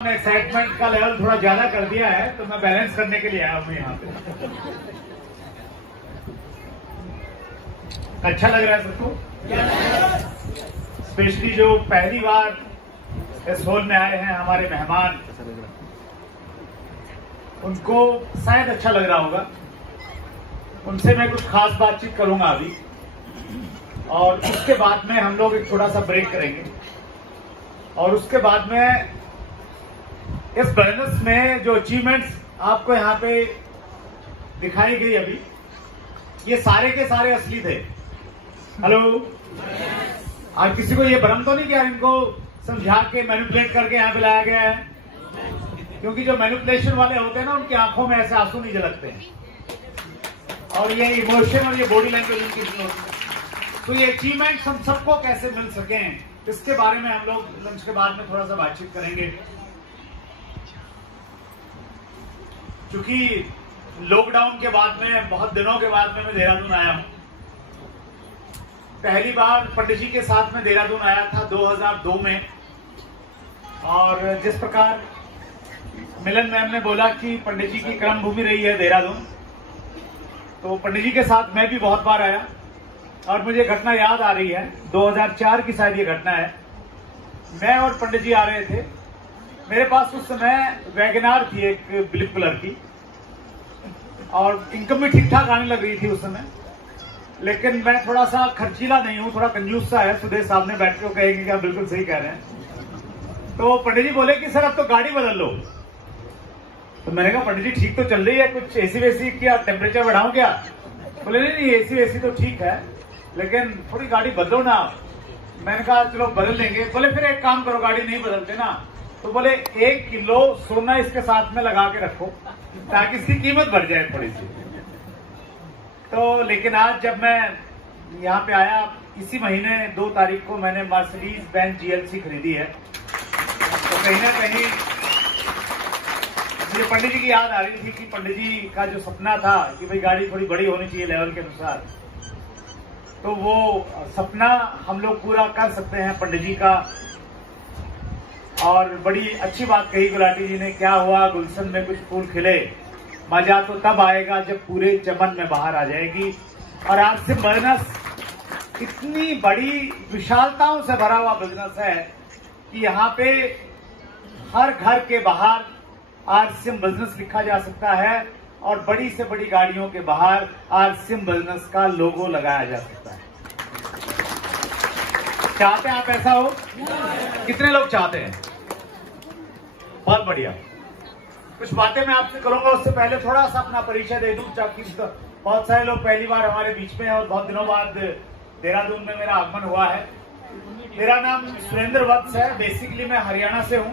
Excitement का level थोड़ा ज्यादा कर दिया है तो मैं बैलेंस करने के लिए आया हूँ यहाँ पे। अच्छा लग रहा है सबको, स्पेशली जो पहली बार इस हॉल में आए हैं हमारे मेहमान, उनको शायद अच्छा लग रहा होगा। उनसे मैं कुछ खास बातचीत करूंगा अभी, और उसके बाद में हम लोग एक छोटा सा ब्रेक करेंगे, और उसके बाद में इस बिजनेस में जो अचीवमेंट्स आपको यहाँ पे दिखाई गई अभी, ये सारे के सारे असली थे। हेलो, आज किसी को ये भ्रम तो नहीं कि यार इनको समझा के मैनिपुलेट करके यहाँ पे लाया गया है? क्योंकि जो मैनिपुलेशन वाले होते हैं ना, उनकी आंखों में ऐसे आंसू नहीं झलकते हैं, और ये इमोशन और ये बॉडी लैंग्वेज उनकी नहीं होती। तो ये अचीवमेंट्स हम सबको कैसे मिल सके, इसके बारे में हम लोग लंच के बाद में थोड़ा सा बातचीत करेंगे। क्योंकि लॉकडाउन के बाद में, बहुत दिनों के बाद में मैं देहरादून आया हूं। पहली बार पंडित जी के साथ में देहरादून आया था 2002 में, और जिस प्रकार मिलन मैम ने बोला कि पंडित जी की कर्म भूमि रही है देहरादून, तो पंडित जी के साथ मैं भी बहुत बार आया। और मुझे घटना याद आ रही है, 2004 की शायद ये घटना है। मैं और पंडित जी आ रहे थे, मेरे पास उस समय वैगनार थी एक ब्लैक कलर की, और इनकम भी ठीक ठाक आने लग रही थी उस समय। लेकिन मैं थोड़ा सा खर्चीला नहीं हूं, थोड़ा कंजूस सा है। सुदेश साहब ने बैठ के कहेंगे कि आप बिल्कुल सही कह रहे हैं। तो पंडित जी बोले कि सर अब तो गाड़ी बदल लो। तो मैंने कहा पंडित जी ठीक तो चल रही है, कुछ एसी वेसी क्या टेम्परेचर बढ़ाऊं क्या? बोले नहीं एसी वेसी तो ठीक है, लेकिन थोड़ी गाड़ी बदलो ना। मैंने कहा चलो बदल लेंगे। बोले फिर एक काम करो, गाड़ी नहीं बदलते ना, तो बोले 1 किलो सोना इसके साथ में लगा के रखो ताकि इसकी कीमत बढ़ जाए थोड़ी सी। तो लेकिन आज जब मैं यहाँ पे आया, इसी महीने 2 तारीख को मैंने मर्सिडीज बेंज GLC खरीदी है। तो कहीं ना कहीं मुझे पंडित जी की याद आ रही थी कि पंडित जी का जो सपना था कि भाई गाड़ी थोड़ी बड़ी होनी चाहिए लेवल के अनुसार, तो वो सपना हम लोग पूरा कर सकते हैं पंडित जी का। और बड़ी अच्छी बात कही गुलाटी जी ने, क्या हुआ गुलशन में कुछ फूल खिले, मजा तो तब आएगा जब पूरे चमन में बाहर आ जाएगी। और आज से बिजनेस इतनी बड़ी विशालताओं से भरा हुआ बिजनेस है कि यहाँ पे हर घर के बाहर आरसीएम बिजनेस लिखा जा सकता है, और बड़ी से बड़ी गाड़ियों के बाहर आरसीएम बिजनेस का लोगो लगाया जा सकता है। चाहते हैं आप ऐसा हो? कितने लोग चाहते हैं? बहुत बढ़िया। कुछ बातें मैं आपसे करूंगा, उससे पहले थोड़ा सा अपना परिचय दे दूं, ताकि बहुत सारे लोग पहली बार हमारे बीच में हैं और बहुत दिनों बाद देहरादून में मेरा आगमन हुआ है। मेरा नाम सुरेंद्र वत्स है, बेसिकली मैं हरियाणा से हूं।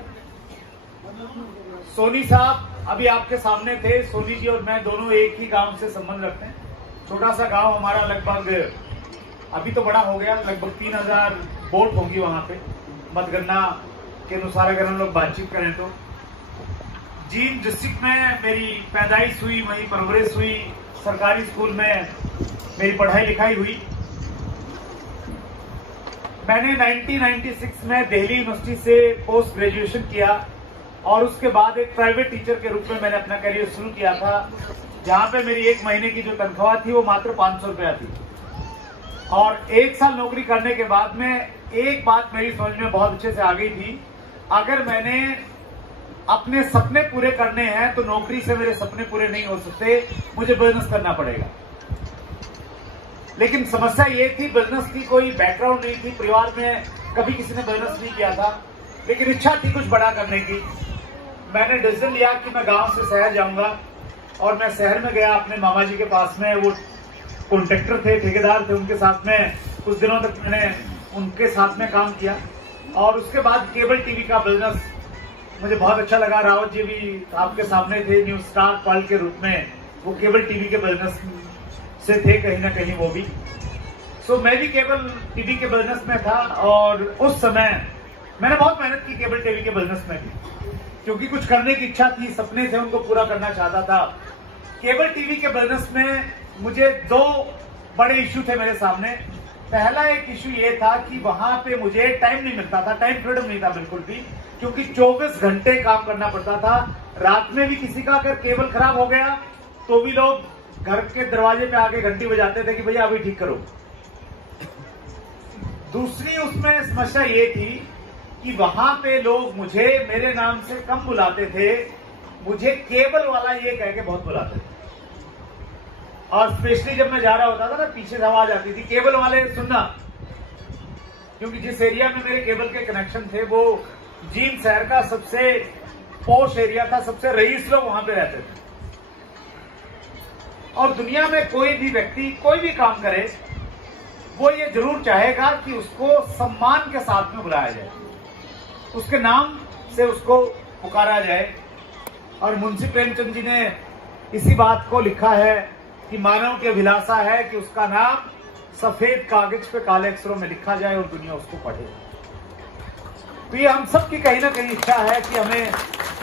सोनी साहब अभी आपके सामने थे, सोनी जी और मैं दोनों एक ही गांव से संबंध रखते हैं। छोटा सा गांव हमारा, लगभग अभी तो बड़ा हो गया, लगभग 3000 बोट होगी वहां पे मतगणना के अनुसार अगर हम लोग बातचीत करें तो। जींद डिस्ट्रिक्ट में मेरी पैदाइश हुई, वहीं परवरिश हुई, सरकारी स्कूल में मेरी पढ़ाई लिखाई हुई। मैंने 1996 में दिल्ली यूनिवर्सिटी से पोस्ट ग्रेजुएशन किया, और उसके बाद एक प्राइवेट टीचर के रूप में मैंने अपना करियर शुरू किया था, जहां पे मेरी 1 महीने की जो तनख्वाह थी वो मात्र 500 रुपया थी। और 1 साल नौकरी करने के बाद में एक बात मेरी समझ में बहुत अच्छे से आ गई थी, अगर मैंने अपने सपने पूरे करने हैं तो नौकरी से मेरे सपने पूरे नहीं हो सकते, मुझे बिजनेस करना पड़ेगा। लेकिन समस्या ये थी, बिजनेस की कोई बैकग्राउंड नहीं थी, परिवार में कभी किसी ने बिजनेस नहीं किया था, लेकिन इच्छा थी कुछ बड़ा करने की। मैंने डिसीजन लिया कि मैं गांव से शहर जाऊंगा, और मैं शहर में गया अपने मामा जी के पास में। वो कॉन्ट्रैक्टर थे, ठेकेदार थे, उनके साथ में कुछ दिनों तक मैंने उनके साथ में काम किया। और उसके बाद केबल टीवी का बिजनेस मुझे बहुत अच्छा लगा। रावत जी भी आपके सामने थे, न्यू स्टार पर्ल के रूप में, वो केबल टीवी के बिजनेस से थे कहीं ना कहीं वो भी। सो मैं भी केबल टीवी के बिजनेस में था, और उस समय मैंने बहुत मेहनत की केबल टीवी के बिजनेस में भी, क्योंकि कुछ करने की इच्छा थी, सपने थे, उनको पूरा करना चाहता था। केबल टीवी के बिजनेस में मुझे 2 बड़े इश्यू थे मेरे सामने। पहला एक इश्यू ये था कि वहां पे मुझे टाइम नहीं मिलता था, टाइम फ्रीडम नहीं था बिल्कुल भी। क्योंकि 24 घंटे काम करना पड़ता था। रात में भी किसी का अगर केबल खराब हो गया तो भी लोग घर के दरवाजे पे आके घंटी बजाते थे कि भैया अभी ठीक करो। दूसरी उसमें समस्या ये थी कि वहां पे लोग मुझे मेरे नाम से कम बुलाते थे, मुझे केबल वाला ये कह के बहुत बुलाते थे। और स्पेशली जब मैं जा रहा होता था ना, पीछे से आवाज आती थी, केबल वाले सुनना। क्योंकि जिस एरिया में मेरे केबल के कनेक्शन थे वो जींद शहर का सबसे पॉश एरिया था, सबसे रईस लोग वहां पे रहते थे। और दुनिया में कोई भी व्यक्ति कोई भी काम करे वो ये जरूर चाहेगा कि उसको सम्मान के साथ में बुलाया जाए, उसके नाम से उसको पुकारा जाए। और मुंशी प्रेमचंद जी ने इसी बात को लिखा है कि मानव की अभिलाषा है कि उसका नाम सफेद कागज पे काले अक्षरों में लिखा जाए और दुनिया उसको पढ़े। तो ये हम सब की कहीं ना कहीं इच्छा है कि हमें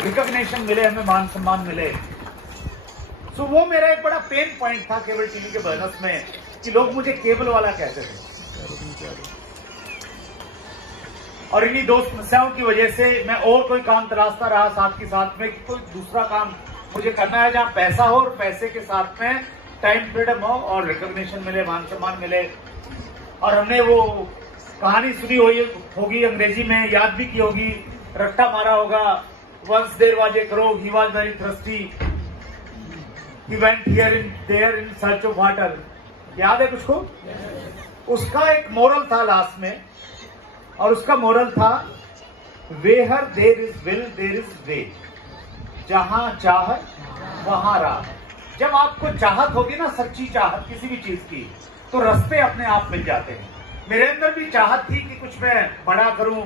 रिकॉग्निशन मिले, हमें मान सम्मान मिले। तो वो मेरा एक बड़ा पेन पॉइंट था केबल टीवी के बिजनेस में कि लोग मुझे केबल वाला कहते थे। और इन्हीं दो समस्याओं की वजह से मैं और कोई काम तलाशता रहा साथ के साथ में कि कोई दूसरा काम मुझे करना है जहां पैसा हो और पैसे के साथ में टाइम फ्रीडम हो और रिकॉग्निशन मिले, मान सम्मान मिले। और हमने वो कहानी सुनी होगी अंग्रेजी में, याद भी की होगी, रट्टा मारा होगा, once there was a crow, he was very thirsty, he went here in there in search of water. याद है कुछ को? उसका एक मोरल था लास्ट में, और उसका मोरल था where there is will there is way, जहां चाहत वहां राह। जब आपको चाहत होगी ना, सच्ची चाहत किसी भी चीज की, तो रास्ते अपने आप मिल जाते हैं। मेरे अंदर भी चाहत थी कि कुछ मैं बड़ा करूं,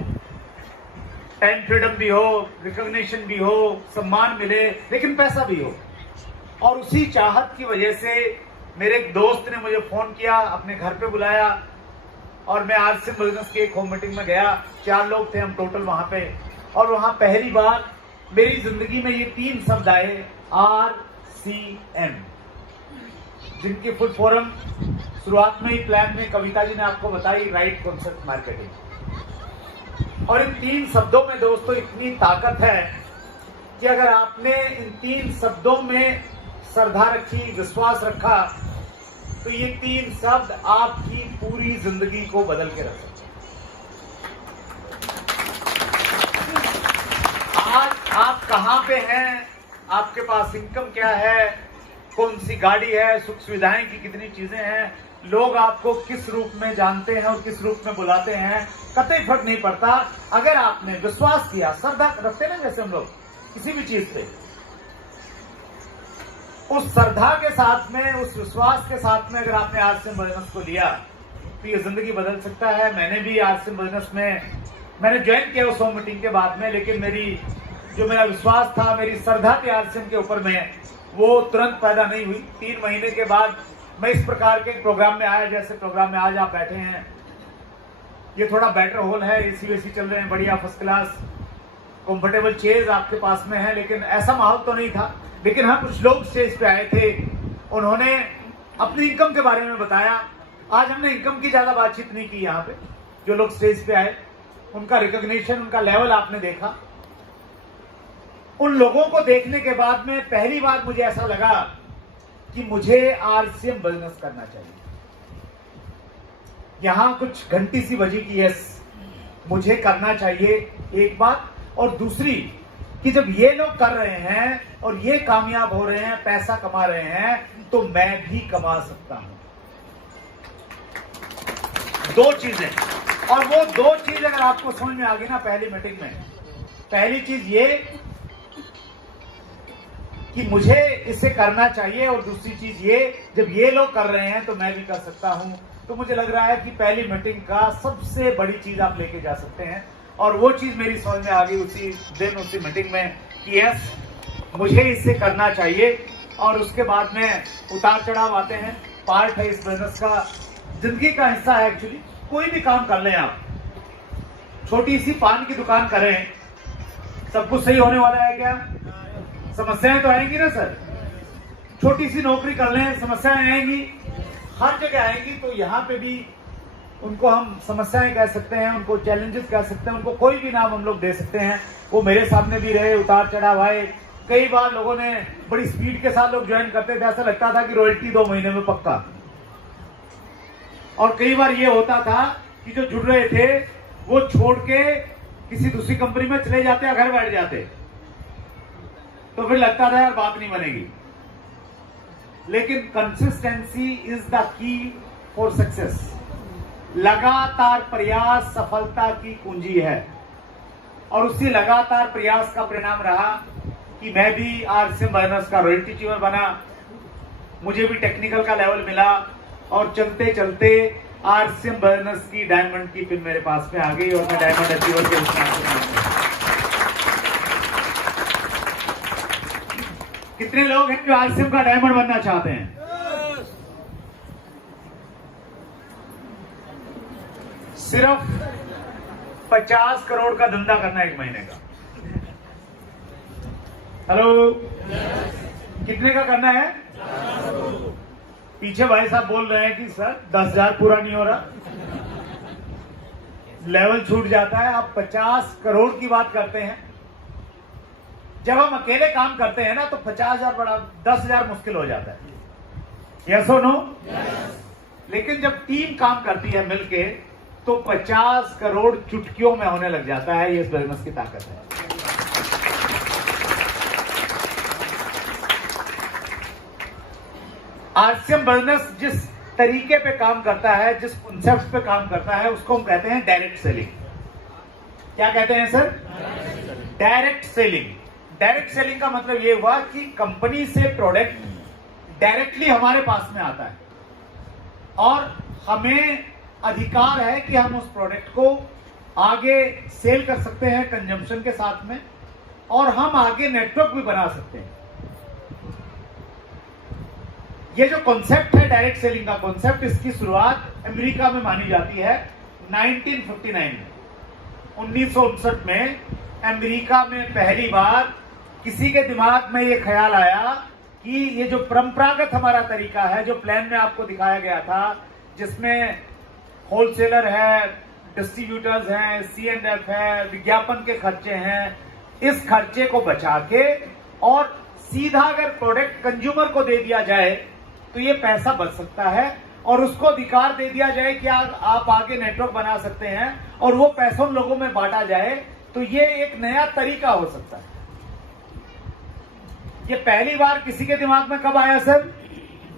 टाइम फ्रीडम भी हो, रिकॉग्निशन भी हो, सम्मान मिले, लेकिन पैसा भी हो। और उसी चाहत की वजह से मेरे एक दोस्त ने मुझे फोन किया, अपने घर पे बुलाया और मैं आरसीएम बिजनेस की एक होम मीटिंग में गया। 4 लोग थे हम टोटल वहां पे। और वहां पहली बार मेरी जिंदगी में ये 3 शब्द आए, RCM, जिनकी फुल फॉर्म शुरुआत में ही प्लान में कविता जी ने आपको बताई, राइट कॉन्सेप्ट मार्केटिंग। और इन 3 शब्दों में दोस्तों इतनी ताकत है कि अगर आपने इन 3 शब्दों में श्रद्धा रखी, विश्वास रखा, तो ये 3 शब्द आपकी पूरी जिंदगी को बदल के रख सकते हैं। आज आप कहां पे हैं, आपके पास इनकम क्या है, कौन सी गाड़ी है, सुख सुविधाएं की कितनी चीजें हैं, लोग आपको किस रूप में जानते हैं और किस रूप में बुलाते हैं, कतई फर्क नहीं पड़ता। अगर आपने विश्वास किया, श्रद्धा रखते ना जैसे हम लोग किसी भी चीज पे, उस श्रद्धा के साथ में, उस विश्वास के साथ में अगर आपने आरसीएम बिजनेस को लिया तो ये जिंदगी बदल सकता है। मैंने भी आरसीएम बिजनेस में मैंने ज्वाइन किया उस होम मीटिंग के बाद में, लेकिन मेरा विश्वास था, मेरी श्रद्धा थी आरसीएम के ऊपर में, वो तुरंत पैदा नहीं हुई। 3 महीने के बाद मैं इस प्रकार के प्रोग्राम में आया, जैसे प्रोग्राम में आज आप बैठे हैं। ये थोड़ा बेटर हॉल है, एसी वेसी चल रहे हैं, बढ़िया फर्स्ट क्लास कंफर्टेबल चेयर आपके पास में है, लेकिन ऐसा माहौल तो नहीं था। लेकिन हाँ, कुछ लोग स्टेज पे आए थे, उन्होंने अपनी इनकम के बारे में बताया। आज हमने इनकम की ज्यादा बातचीत नहीं की यहाँ पे। जो लोग स्टेज पे आए उनका रिकॉग्निशन, उनका लेवल आपने देखा। उन लोगों को देखने के बाद में पहली बार मुझे ऐसा लगा कि मुझे आरसीएम बिजनेस करना चाहिए। यहां कुछ घंटी सी बजी कि यस, मुझे करना चाहिए, एक बात। और दूसरी कि जब ये लोग कर रहे हैं और ये कामयाब हो रहे हैं, पैसा कमा रहे हैं, तो मैं भी कमा सकता हूं। 2 चीजें, और वो 2 चीज अगर आपको समझ में आ गई ना पहली मीटिंग में, पहली चीज ये कि मुझे इसे करना चाहिए, और दूसरी चीज ये, जब ये लोग कर रहे हैं तो मैं भी कर सकता हूं। तो मुझे लग रहा है कि पहली मीटिंग का सबसे बड़ी चीज आप लेके जा सकते हैं। और वो चीज मेरी समझ में आ गई उसी दिन, उसी मीटिंग में कि यस, मुझे इसे करना चाहिए। और उसके बाद में उतार चढ़ाव आते हैं, पार्ट है इस बिजनेस का, जिंदगी का हिस्सा है एक्चुअली। कोई भी काम कर लें आप, छोटी सी पान की दुकान करें, सब कुछ सही होने वाला है क्या? समस्याएं तो आएंगी ना सर। छोटी सी नौकरी कर लें, समस्याएं आएंगी, हर जगह आएंगी। तो यहां पे भी उनको हम समस्याएं कह सकते हैं, उनको चैलेंजेस कह सकते हैं, उनको कोई भी नाम हम लोग दे सकते हैं। वो मेरे सामने भी रहे, उतार चढ़ाव आए। कई बार लोगों ने बड़ी स्पीड के साथ लोग ज्वाइन करते थे, ऐसा लगता था कि रॉयल्टी 2 महीने में पक्का। और कई बार ये होता था कि जो जुड़ रहे थे वो छोड़ के किसी दूसरी कंपनी में चले जाते या घर बैठ जाते, तो फिर लगता था यार बात नहीं बनेगी। लेकिन consistency is the key for success. लगातार प्रयास सफलता की कुंजी है। और उसी लगातार प्रयास का परिणाम रहा कि मैं भी आरसीएम बर्नर्स का रॉयल्टी चीवर बना, मुझे भी टेक्निकल का लेवल मिला, और चलते चलते आरसीएम बर्नर्स की डायमंड की पिन मेरे पास में आ गई और मैं डायमंड अचीवर के रूप में। कितने लोग हैं जो आरसीएम का डायमंड बनना चाहते हैं? सिर्फ 50 करोड़ का धंधा करना 1 महीने का। हेलो, कितने का करना है? पीछे भाई साहब बोल रहे हैं कि सर 10,000 पूरा नहीं हो रहा, लेवल छूट जाता है। आप 50 करोड़ की बात करते हैं। जब हम अकेले काम करते हैं ना तो 50,000 बड़ा, 10,000 मुश्किल हो जाता है। यस और नो? लेकिन जब टीम काम करती है मिलके तो 50 करोड़ चुटकियों में होने लग जाता है। ये इस बिजनेस की ताकत है। आरसीएम बिजनेस जिस तरीके पे काम करता है, जिस कॉन्सेप्ट पे काम करता है, उसको हम कहते हैं डायरेक्ट सेलिंग। क्या कहते हैं sir? Direct selling. Direct selling का मतलब यह हुआ कि कंपनी से प्रोडक्ट डायरेक्टली हमारे पास में आता है और हमें अधिकार है कि हम उस प्रोडक्ट को आगे सेल कर सकते हैं कंजम्पशन के साथ में, और हम आगे नेटवर्क भी बना सकते हैं। ये जो कॉन्सेप्ट है डायरेक्ट सेलिंग का कॉन्सेप्ट, इसकी शुरुआत अमेरिका में मानी जाती है 1959 में। 1959 में अमेरिका में पहली बार किसी के दिमाग में ये ख्याल आया कि ये जो परंपरागत हमारा तरीका है, जो प्लान में आपको दिखाया गया था, जिसमें होलसेलर है, डिस्ट्रीब्यूटर्स हैं, C&F है, विज्ञापन के खर्चे हैं, इस खर्चे को बचा के और सीधा अगर प्रोडक्ट कंज्यूमर को दे दिया जाए तो ये पैसा बच सकता है, और उसको अधिकार दे दिया जाए कि आप आगे नेटवर्क बना सकते हैं और वो पैसों लोगों में बांटा जाए, तो ये एक नया तरीका हो सकता है। ये पहली बार किसी के दिमाग में कब आया सर?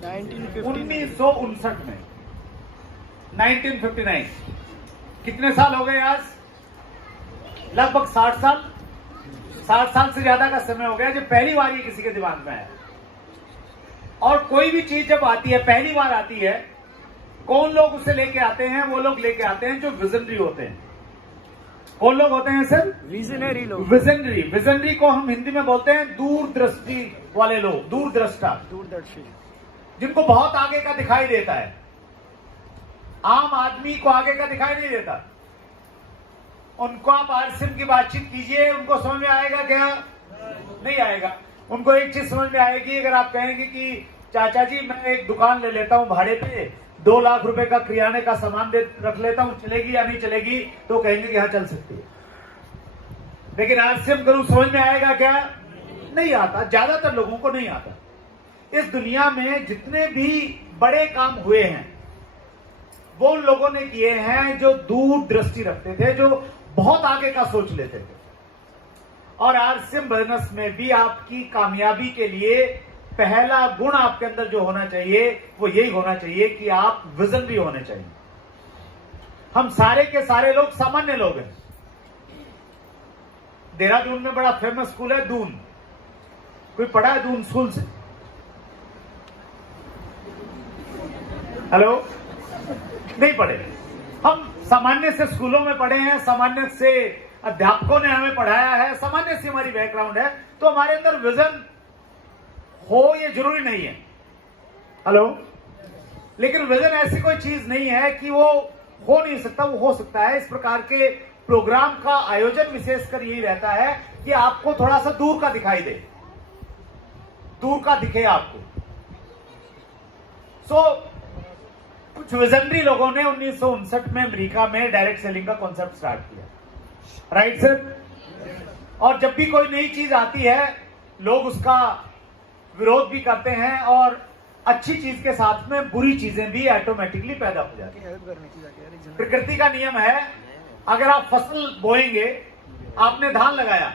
1959 में। 1959। कितने साल हो गए आज? लगभग 60 साल। 60 साल से ज्यादा का समय हो गया जब पहली बार ये किसी के दिमाग में आया। और कोई भी चीज जब आती है, पहली बार आती है, कौन लोग उसे लेके आते हैं? वो लोग लेके आते हैं जो विजनरी होते हैं। कौन लोग होते हैं सर? विजनरी लोग। विजनरी। विजनरी को हम हिंदी में बोलते हैं दूरदृष्टि वाले लोग, दूरदृष्टा, दूरदर्शी, जिनको बहुत आगे का दिखाई देता है। आम आदमी को आगे का दिखाई नहीं देता। उनको आप आरसीएम की बातचीत कीजिए, उनको समझ में आएगा क्या? नहीं आएगा। उनको एक चीज समझ में आएगी, अगर आप कहेंगे कि चाचा जी मैं एक दुकान ले लेता हूं भाड़े पे, 2 लाख रुपए का किराने का सामान रख लेता हूं, चलेगी या नहीं चलेगी? तो कहेंगे कि हाँ चल सकती है। लेकिन आरसीएम करूं समझ में आएगा क्या? नहीं आता। ज्यादातर लोगों को नहीं आता। इस दुनिया में जितने भी बड़े काम हुए हैं वो उन लोगों ने किए हैं जो दूर दृष्टि रखते थे, जो बहुत आगे का सोच लेते थे। और आरसीएम बिजनेस में भी आपकी कामयाबी के लिए पहला गुण आपके अंदर जो होना चाहिए वो यही होना चाहिए कि आप विजनरी होने चाहिए। हम सारे के सारे लोग सामान्य लोग हैं। देहरादून में बड़ा फेमस स्कूल है दून। कोई पढ़ा है दून स्कूल से? हेलो? नहीं पढ़े। हम सामान्य से स्कूलों में पढ़े हैं, सामान्य से अध्यापकों ने हमें पढ़ाया है, सामान्य से हमारी बैकग्राउंड है, तो हमारे अंदर विजन हो ये जरूरी नहीं है। हेलो? लेकिन विजन ऐसी कोई चीज नहीं है कि वो हो नहीं सकता, वो हो सकता है। इस प्रकार के प्रोग्राम का आयोजन विशेषकर यही रहता है कि आपको थोड़ा सा दूर का दिखाई दे, दूर का दिखे आपको। कुछ विजनरी लोगों ने 1959 में अमेरिका में डायरेक्ट सेलिंग का कॉन्सेप्ट स्टार्ट किया, राइट सर? और जब भी कोई नई चीज आती है लोग उसका विरोध भी करते हैं और अच्छी चीज के साथ में बुरी चीजें भी ऑटोमेटिकली पैदा हो जाती है। प्रकृति का नियम है, अगर आप फसल बोएंगे, आपने धान लगाया,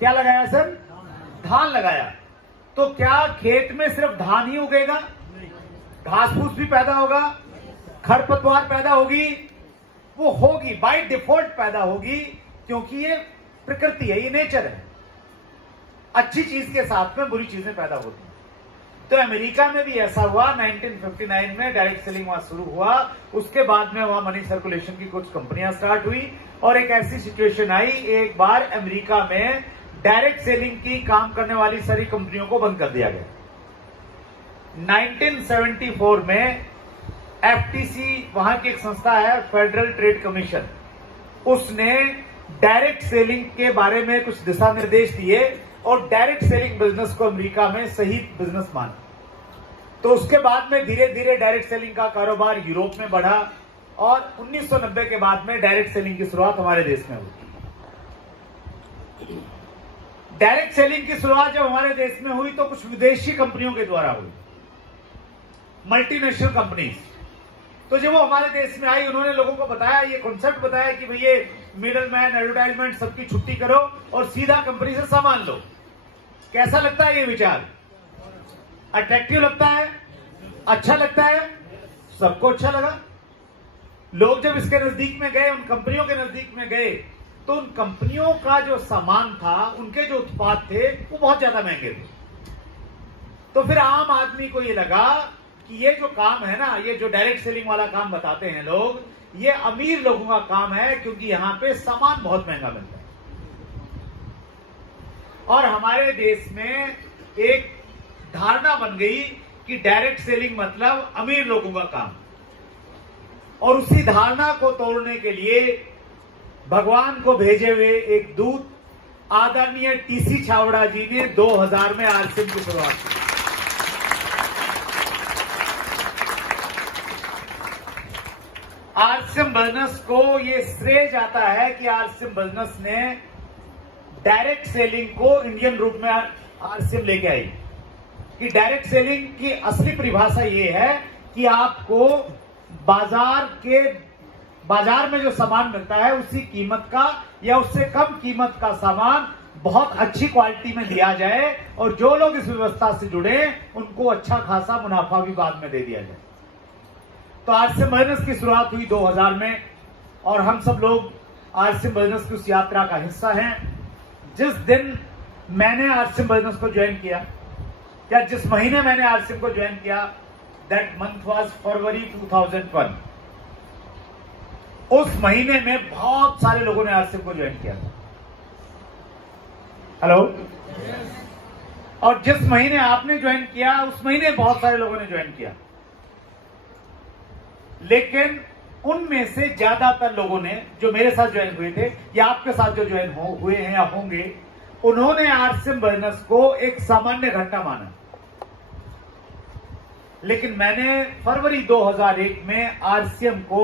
क्या लगाया सर? धान लगाया, तो क्या खेत में सिर्फ धान ही उगेगा? घास फूस भी पैदा होगा, खरपतवार पैदा होगी, वो होगी, बाय डिफॉल्ट पैदा होगी, क्योंकि ये प्रकृति है, ये नेचर है। अच्छी चीज के साथ में बुरी चीजें पैदा होती हैं। तो अमेरिका में भी ऐसा हुआ, 1959 में डायरेक्ट सेलिंग वहां शुरू हुआ, उसके बाद में वहां मनी सर्कुलेशन की कुछ कंपनियां स्टार्ट हुई और एक ऐसी सिचुएशन आई, एक बार अमेरिका में डायरेक्ट सेलिंग की काम करने वाली सारी कंपनियों को बंद कर दिया गया। 1974 में एफटीसी, वहां की एक संस्था है, फेडरल ट्रेड कमीशन, उसने डायरेक्ट सेलिंग के बारे में कुछ दिशा निर्देश दिए और डायरेक्ट सेलिंग बिजनेस को अमेरिका में सही बिजनेस माना। तो उसके बाद में धीरे धीरे डायरेक्ट सेलिंग का कारोबार यूरोप में बढ़ा और 1990 के बाद में डायरेक्ट सेलिंग की शुरुआत हमारे देश में हुई। डायरेक्ट सेलिंग की शुरुआत जब हमारे देश में हुई तो कुछ विदेशी कंपनियों के द्वारा हुई, मल्टीनेशनल कंपनीज। तो जब वो हमारे देश में आई, उन्होंने लोगों को बताया, ये कॉन्सेप्ट बताया कि भैया मिडल मैन, एडवर्टाइजमेंट सबकी छुट्टी करो और सीधा कंपनी से सामान लो। कैसा लगता है ये विचार? अट्रैक्टिव लगता है? अच्छा लगता है? सबको अच्छा लगा। लोग जब इसके नजदीक में गए, उन कंपनियों के नजदीक में गए, तो उन कंपनियों का जो सामान था, उनके जो उत्पाद थे, वो बहुत ज्यादा महंगे थे। तो फिर आम आदमी को ये लगा कि ये जो काम है ना, ये जो डायरेक्ट सेलिंग वाला काम बताते हैं लोग, ये अमीर लोगों का काम है, क्योंकि यहां पे सामान बहुत महंगा मिलता है। और हमारे देश में एक धारणा बन गई कि डायरेक्ट सेलिंग मतलब अमीर लोगों का काम। और उसी धारणा को तोड़ने के लिए भगवान को भेजे हुए एक दूत आदरणीय टीसी छावड़ा जी ने 2000 में आरसीएम की शुरुआत की। आरसीएम बिजनेस को ये श्रेय जाता है कि आरसीएम बिजनेस ने डायरेक्ट सेलिंग को इंडियन रूप में आरसीएम लेके आई। कि डायरेक्ट सेलिंग की असली परिभाषा ये है कि आपको बाजार में जो सामान मिलता है उसी कीमत का या उससे कम कीमत का सामान बहुत अच्छी क्वालिटी में दिया जाए, और जो लोग इस व्यवस्था से जुड़े उनको अच्छा खासा मुनाफा भी बाद में दे दिया जाए। तो आरसीएम बिजनेस की शुरुआत हुई 2000 में, और हम सब लोग आरसीएम बिजनेस की उस यात्रा का हिस्सा हैं। जिस दिन मैंने आरसीएम बिजनेस को ज्वाइन किया, या जिस महीने मैंने आरसीएम को ज्वाइन किया, दैट मंथ वाज फरवरी 2001। उस महीने में बहुत सारे लोगों ने आरसीएम को ज्वाइन किया था। हेलो? और जिस महीने आपने ज्वाइन किया, उस महीने बहुत सारे लोगों ने ज्वाइन किया। लेकिन उनमें से ज्यादातर लोगों ने जो मेरे साथ ज्वाइन हुए थे या आपके साथ जो ज्वाइन हुए हैं या होंगे, उन्होंने आरसीएम बिजनेस को एक सामान्य घटना माना। लेकिन मैंने फरवरी 2001 में आरसीएम को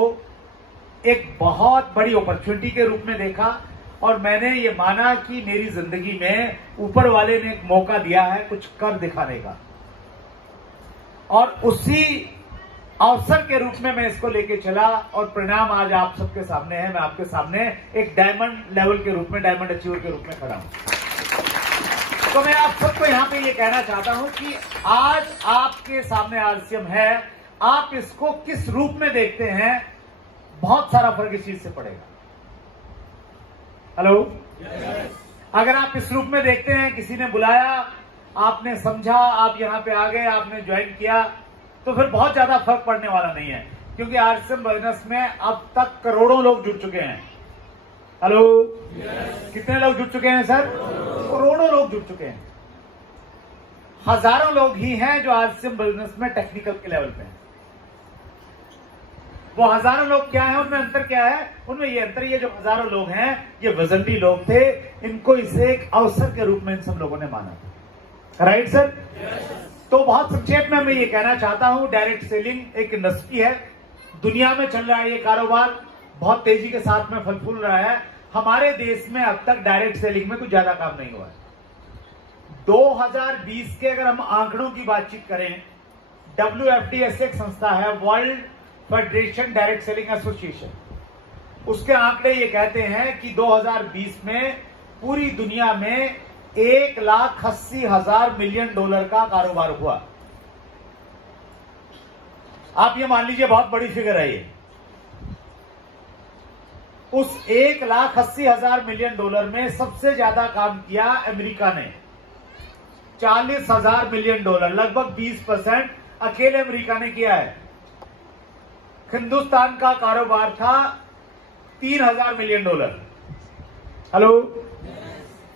एक बहुत बड़ी अपॉर्चुनिटी के रूप में देखा, और मैंने ये माना कि मेरी जिंदगी में ऊपर वाले ने एक मौका दिया है कुछ कर दिखाने का, और उसी अवसर के रूप में मैं इसको लेके चला, और परिणाम आज आप सबके सामने है। मैं आपके सामने एक डायमंड लेवल के रूप में, डायमंड अचीवर के रूप में खड़ा हूं। तो मैं आप सबको यहां पे ये कहना चाहता हूं कि आज आपके सामने आरसीएम है, आप इसको किस रूप में देखते हैं, बहुत सारा फर्क इस चीज से पड़ेगा। हेलो? अगर आप इस रूप में देखते हैं, किसी ने बुलाया, आपने समझा, आप यहां पे आ गए, आपने ज्वाइन किया, तो फिर बहुत ज्यादा फर्क पड़ने वाला नहीं है, क्योंकि आरसीएम बिजनेस में अब तक करोड़ों लोग जुड़ चुके हैं। हेलो? कितने लोग जुड़ चुके हैं सर? करोड़ों लोग जुड़ चुके हैं। हजारों लोग ही हैं जो आरसीएम बिजनेस में टेक्निकल के लेवल पे हैं। वो हजारों लोग क्या है, उनमें अंतर क्या है? उनमें ये अंतर, ये जो हजारों लोग हैं, ये विजनरी लोग थे, इनको इसे एक अवसर के रूप में इन सब लोगों ने माना। Right sir? तो बहुत संक्षेप में मैं ये कहना चाहता हूं, डायरेक्ट सेलिंग एक इंडस्ट्री है, दुनिया में चल रहा है ये कारोबार, बहुत तेजी के साथ में फल फूल रहा है। हमारे देश में अब तक डायरेक्ट सेलिंग में कुछ ज्यादा काम नहीं हुआ है। 2020 के अगर हम आंकड़ों की बातचीत करें, WFDS एक संस्था है, world federation direct selling association, उसके आंकड़े ये कहते हैं कि 2020 में पूरी दुनिया में $1,80,000 मिलियन का कारोबार हुआ। आप ये मान लीजिए बहुत बड़ी फिगर है ये। उस $1,80,000 मिलियन में सबसे ज्यादा काम किया अमेरिका ने, $40,000 मिलियन, लगभग 20% अकेले अमेरिका ने किया है। हिंदुस्तान का कारोबार था $3,000 मिलियन। हेलो,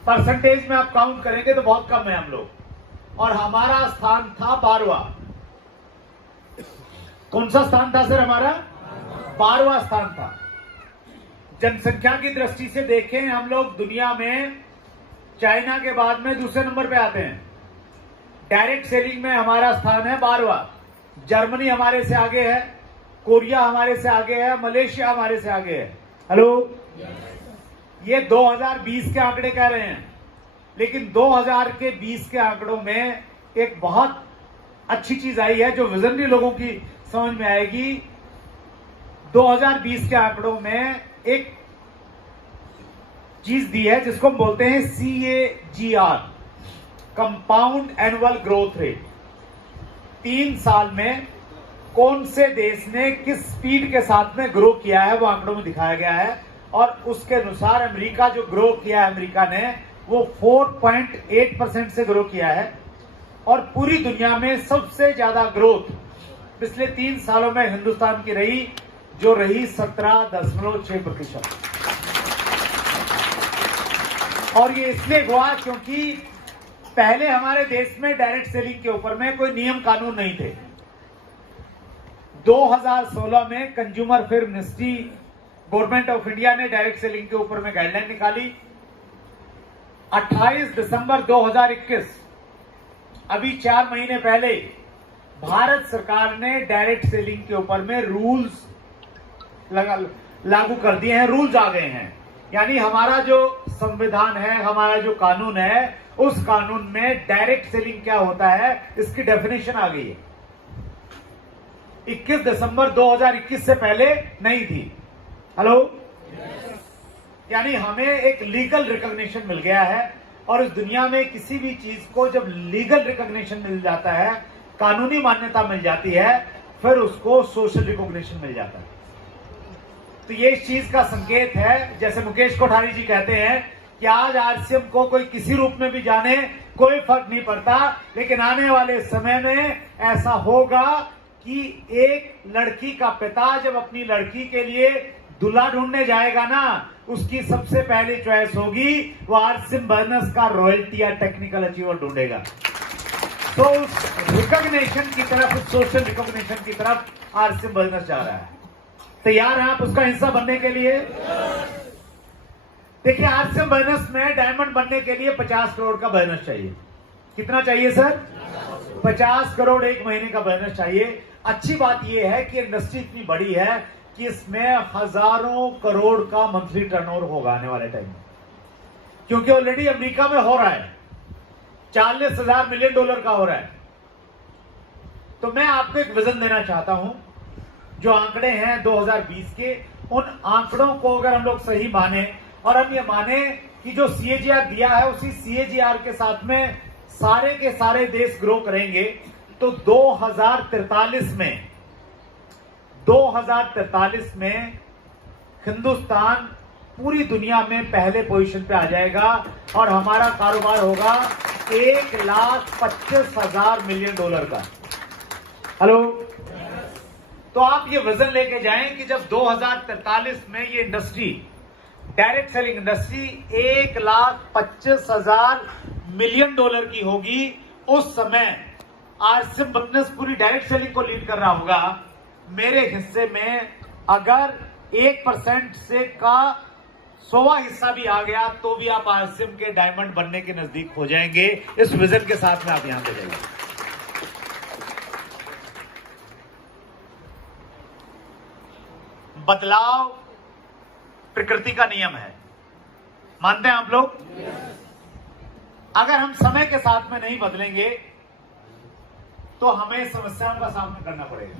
परसेंटेज में आप काउंट करेंगे तो बहुत कम है हम लोग, और हमारा स्थान था 12वां। कौन सा स्थान था सर हमारा? 12वां स्थान था। जनसंख्या की दृष्टि से देखें, हम लोग दुनिया में चाइना के बाद में दूसरे नंबर पे आते हैं। डायरेक्ट सेलिंग में हमारा स्थान है 12वां। जर्मनी हमारे से आगे है, कोरिया हमारे से आगे है, मलेशिया हमारे से आगे है। हेलो, ये 2020 के आंकड़े कह रहे हैं, लेकिन 2020 के आंकड़ों में एक बहुत अच्छी चीज आई है जो विजनरी लोगों की समझ में आएगी। 2020 के आंकड़ों में एक चीज दी है जिसको हम बोलते हैं CAGR, compound annual growth rate. 3 साल में कौन से देश ने किस स्पीड के साथ में ग्रो किया है वो आंकड़ों में दिखाया गया है, और उसके अनुसार अमेरिका जो ग्रो किया है, अमेरिका ने वो 4.8% से ग्रो किया है। और पूरी दुनिया में सबसे ज्यादा ग्रोथ पिछले 3 सालों में हिंदुस्तान की रही, जो रही 17.6%। और ये इसलिए हुआ क्योंकि पहले हमारे देश में डायरेक्ट सेलिंग के ऊपर में कोई नियम कानून नहीं थे। 2016 में consumer affair ministry, government of India ने डायरेक्ट सेलिंग के ऊपर में गाइडलाइन निकाली। 28 दिसंबर 2021, अभी 4 महीने पहले, भारत सरकार ने डायरेक्ट सेलिंग के ऊपर में रूल्स लागू कर दिए हैं, रूल्स आ गए हैं। यानी हमारा जो संविधान है, हमारा जो कानून है, उस कानून में डायरेक्ट सेलिंग क्या होता है इसकी डेफिनेशन आ गई है। 21 दिसंबर 2021 से पहले नहीं थी। हेलो, यानी हमें एक लीगल रिकॉग्निशन मिल गया है, और इस दुनिया में किसी भी चीज को जब लीगल रिकॉग्निशन मिल जाता है, कानूनी मान्यता मिल जाती है, फिर उसको सोशल रिकॉग्निशन मिल जाता है। तो ये इस चीज का संकेत है, जैसे मुकेश कोठारी जी कहते हैं कि आज RCM को कोई किसी रूप में भी जाने, कोई फर्क नहीं पड़ता, लेकिन आने वाले समय में ऐसा होगा कि एक लड़की का पिता जब अपनी लड़की के लिए दूल्हा ढूंढने जाएगा ना, उसकी सबसे पहली चॉइस होगी वो RCM बर्नस का रॉयल्टी या टेक्निकल अचीवर ढूंढेगा। तो उस रिकॉग्निशन की तरफ, उस सोशल रिकॉग्निशन की तरफ RCM बर्नस जा रहा है। तैयार हैं आप उसका हिस्सा बनने के लिए? देखिए, RCM बर्नस में डायमंड बनने के लिए 50 करोड़ का बोनस चाहिए। कितना चाहिए सर? 50 करोड़ एक महीने का बोनस चाहिए। अच्छी बात यह है कि इंडस्ट्री इतनी बड़ी है कि इसमें हजारों करोड़ का मंथली टर्नओवर होगा आने वाले टाइम में, क्योंकि ऑलरेडी अमेरिका में हो रहा है, $40,000 मिलियन का हो रहा है। तो मैं आपको एक विजन देना चाहता हूं। जो आंकड़े हैं 2020 के, उन आंकड़ों को अगर हम लोग सही माने, और हम ये माने कि जो CAGR दिया है उसी CAGR के साथ में सारे के सारे देश ग्रो करेंगे, तो 2043 में हिंदुस्तान पूरी दुनिया में पहले पोजीशन पे आ जाएगा, और हमारा कारोबार होगा $1,25,000 मिलियन का। हेलो, तो आप ये वजन लेके जाएं कि जब 2043 में ये industry, direct selling industry $1,25,000 million की होगी, उस समय RCM बिजनेस पूरी डायरेक्ट सेलिंग को लीड कर रहा होगा। मेरे हिस्से में अगर 1% से का 100वां हिस्सा भी आ गया तो भी आप RCM के डायमंड बनने के नजदीक हो जाएंगे। इस विजन के साथ में आप यहां पे जाइए। बदलाव प्रकृति का नियम है। मानते हैं आप लोग? अगर हम समय के साथ में नहीं बदलेंगे तो हमें समस्याओं का सामना करना पड़ेगा।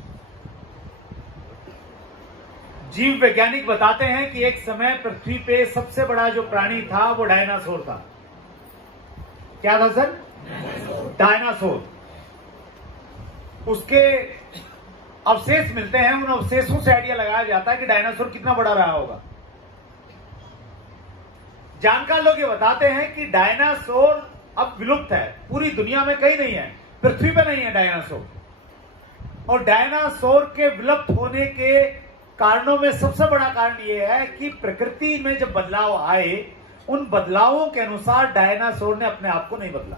जीव वैज्ञानिक बताते हैं कि एक समय पृथ्वी पे सबसे बड़ा जो प्राणी था वो डायनासोर था। क्या था सर? डायनासोर। उसके अवशेष मिलते हैं, उन अवशेषों से आइडिया लगाया जाता है कि डायनासोर कितना बड़ा रहा होगा। जानकार लोग ये बताते हैं कि डायनासोर अब विलुप्त है, पूरी दुनिया में कहीं नहीं है, पृथ्वी पे नहीं है डायनासोर। और डायनासोर के विलुप्त होने के कारणों में सबसे बड़ा कारण यह है कि प्रकृति में जब बदलाव आए, उन बदलावों के अनुसार डायनासोर ने अपने आप को नहीं बदला।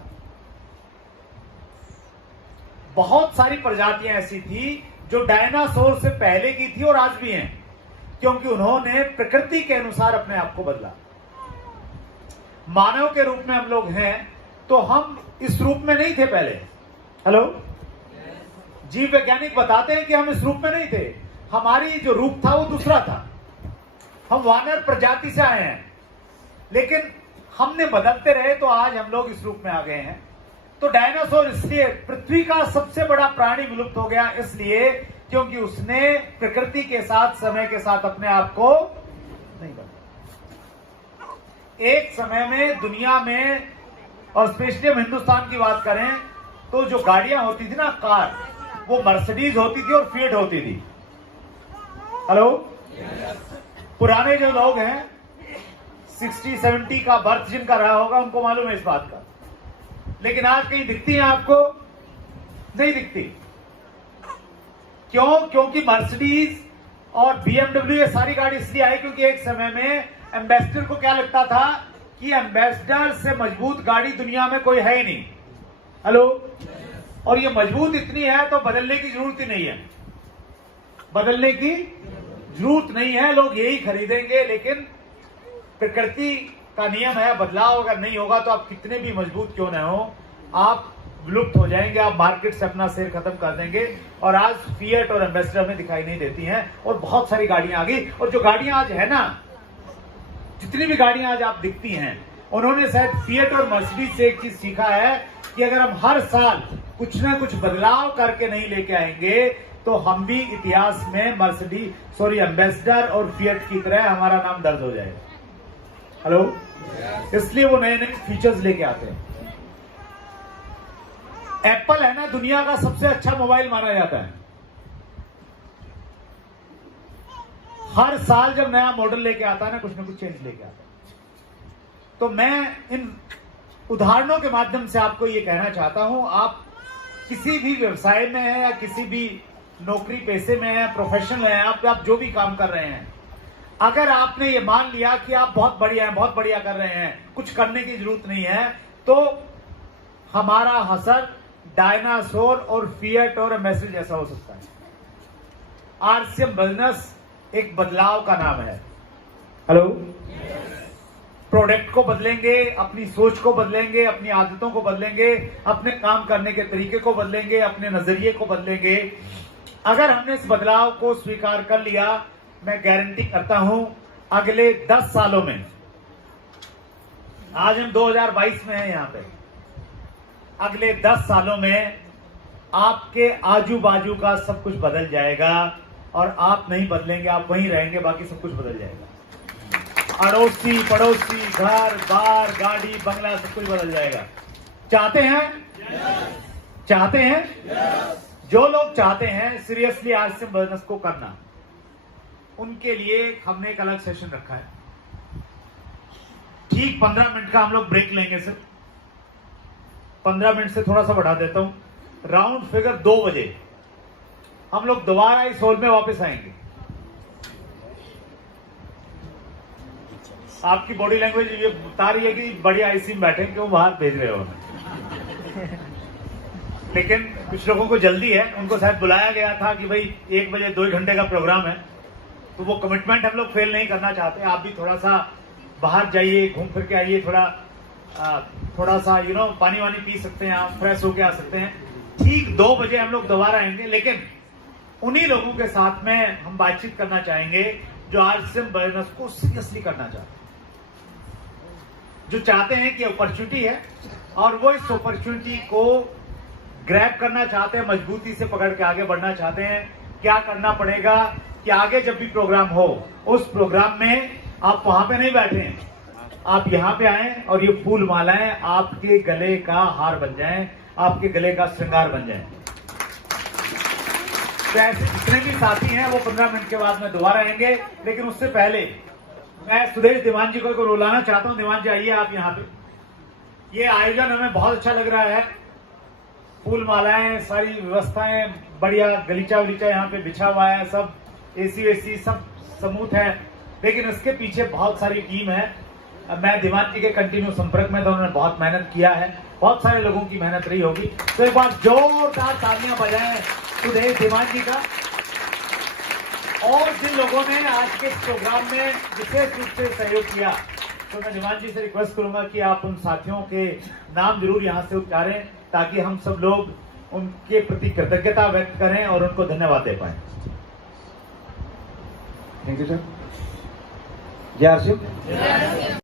बहुत सारी प्रजातियां ऐसी थी जो डायनासोर से पहले की थी और आज भी हैं, क्योंकि उन्होंने प्रकृति के अनुसार अपने आप को बदला। मानव के रूप में हम लोग हैं तो हम इस रूप में नहीं थे पहले। हेलो, जीव वैज्ञानिक बताते हैं कि हम इस रूप में नहीं थे, हमारी जो रूप था वो दूसरा था। हम वानर प्रजाति से आए हैं, लेकिन हमने बदलते रहे तो आज हम लोग इस रूप में आ गए हैं। तो डायनासोर इसलिए पृथ्वी का सबसे बड़ा प्राणी विलुप्त हो गया, इसलिए क्योंकि उसने प्रकृति के साथ, समय के साथ अपने आप को नहीं बदला। एक समय में दुनिया में, और स्पेशली हम हिंदुस्तान की बात करें तो जो गाड़ियां होती थी ना, कार, वो मर्सिडीज होती थी और फिएट होती थी। हेलो, पुराने जो लोग हैं 60-70 का बर्थ जिनका रहा होगा उनको मालूम है इस बात का। लेकिन आज कहीं दिखती है आपको? नहीं दिखती। क्यों? क्योंकि मर्सिडीज और बीएमडब्ल्यू ये सारी गाड़ी इसलिए आई क्योंकि एक समय में एम्बेसडर को क्या लगता था कि एम्बेसडर से मजबूत गाड़ी दुनिया में कोई है ही नहीं। हेलो, और ये मजबूत इतनी है तो बदलने की जरूरत ही नहीं है, बदलने की जरूरत नहीं है, लोग यही खरीदेंगे। लेकिन प्रकृति का नियम है, बदलाव अगर नहीं होगा तो आप कितने भी मजबूत क्यों न हो, आप विलुप्त हो जाएंगे, आप मार्केट से अपना शेयर खत्म कर देंगे। और आज फिएट और एम्बेसडर में दिखाई नहीं देती हैं और बहुत सारी गाड़ियां आ गई। और जो गाड़ियां आज है ना, जितनी भी गाड़ियां आज आप दिखती हैं, उन्होंने शायद फिएट और मर्सिडीज से एक चीज सीखा है कि अगर हम हर साल कुछ ना कुछ बदलाव करके नहीं लेके आएंगे तो हम भी इतिहास में एम्बेसडर और फिएट की तरह हमारा नाम दर्ज हो जाएगा। हेलो, इसलिए वो नए नए फीचर्स लेके आते हैं। एप्पल है ना, दुनिया का सबसे अच्छा मोबाइल माना जाता है। हर साल जब नया मॉडल लेके आता है ना, कुछ ना कुछ चेंज लेके आता है। तो मैं इन उदाहरणों के माध्यम से आपको ये कहना चाहता हूं, आप किसी भी व्यवसाय में है या किसी भी नौकरी पेशे में है, प्रोफेशन में है, आप जो भी काम कर रहे हैं, अगर आपने ये मान लिया कि आप बहुत बढ़िया हैं, बहुत बढ़िया कर रहे हैं, कुछ करने की जरूरत नहीं है, तो हमारा हसर डायनासोर और फिएट और एम्बेसडर जैसा हो सकता है। आरसीएम बिजनेस एक बदलाव का नाम है। हेलो, प्रोडक्ट को बदलेंगे, अपनी सोच को बदलेंगे, अपनी आदतों को बदलेंगे, अपने काम करने के तरीके को बदलेंगे, अपने नजरिए को बदलेंगे। अगर हमने इस बदलाव को स्वीकार कर लिया, मैं गारंटी करता हूं अगले 10 सालों में, आज हम 2022 में हैं यहां पे, अगले 10 सालों में आपके आजू बाजू का सब कुछ बदल जाएगा और आप नहीं बदलेंगे, आप वहीं रहेंगे, बाकी सब कुछ बदल जाएगा। अड़ोसी पड़ोसी, घर बार, गाड़ी बंगला, सब कुछ बदल जाएगा। चाहते हैं? चाहते हैं? जो लोग चाहते हैं सीरियसली आरसीएम बिजनेस को करना, उनके लिए हमने एक अलग सेशन रखा है। ठीक 15 मिनट का हम लोग ब्रेक लेंगे सर, 15 मिनट से थोड़ा सा बढ़ा देता हूं। राउंड फिगर 2 बजे हम लोग दोबारा इस हॉल में वापस आएंगे। आपकी बॉडी लैंग्वेज ये बता रही है कि बढ़िया आईसी में बैठे, क्यों बाहर भेज रहे हो? लेकिन कुछ लोगों को जल्दी है, उनको शायद बुलाया गया था कि भाई 1 बजे 2 घंटे का प्रोग्राम है, तो वो कमिटमेंट हम लोग फेल नहीं करना चाहते। आप भी थोड़ा सा बाहर जाइए, घूम फिर के आइए, थोड़ा सा पानी वानी पी सकते हैं, आप फ्रेश होके आ सकते हैं। ठीक 2 बजे हम लोग दोबारा आएंगे, लेकिन उन्हीं लोगों के साथ में हम बातचीत करना चाहेंगे जो आज सिम बिजनेस को सीरियसली करना चाहते हैं, जो चाहते हैं कि अपॉर्चुनिटी है और वो इस अपॉर्चुनिटी को ग्रैब करना चाहते हैं, मजबूती से पकड़ के आगे बढ़ना चाहते हैं। क्या करना पड़ेगा कि आगे जब भी प्रोग्राम हो, उस प्रोग्राम में आप वहां पे नहीं बैठे हैं, आप यहां पे आए और ये फूल मालाएं आपके गले का हार बन जाएं, आपके गले का श्रृंगार बन जाएं। तो ऐसे जितने भी साथी हैं वो 15 मिनट के बाद में दोबारा आएंगे, लेकिन उससे पहले मैं सुदेश दीवान जी को बुलाना चाहता हूं। दीवान जी आइए आप यहाँ पे। ये आयोजन हमें बहुत अच्छा लग रहा है, फूल मालाएं, सारी व्यवस्थाएं बढ़िया, गलीचा वलीचा यहाँ पे बिछा हुआ है, सब एसी वेसी सब स्मूथ है, लेकिन इसके पीछे बहुत सारी टीम है। मैं दीवान जी के कंटिन्यू संपर्क में था, उन्होंने बहुत मेहनत किया है, बहुत सारे लोगों की मेहनत रही होगी। तो एक बार जोरदार तालियां बजाएं सुदेश दीवान जी का। और जिन लोगों ने आज के प्रोग्राम में विशेष रूप से सहयोग किया, तो मैं दीवान जी से रिक्वेस्ट करूंगा कि आप उन साथियों के नाम जरूर यहां से उच्चारें, ताकि हम सब लोग उनके प्रति कृतज्ञता व्यक्त करें और उनको धन्यवाद दे पाए। Thank you sir. जय आरसीएम।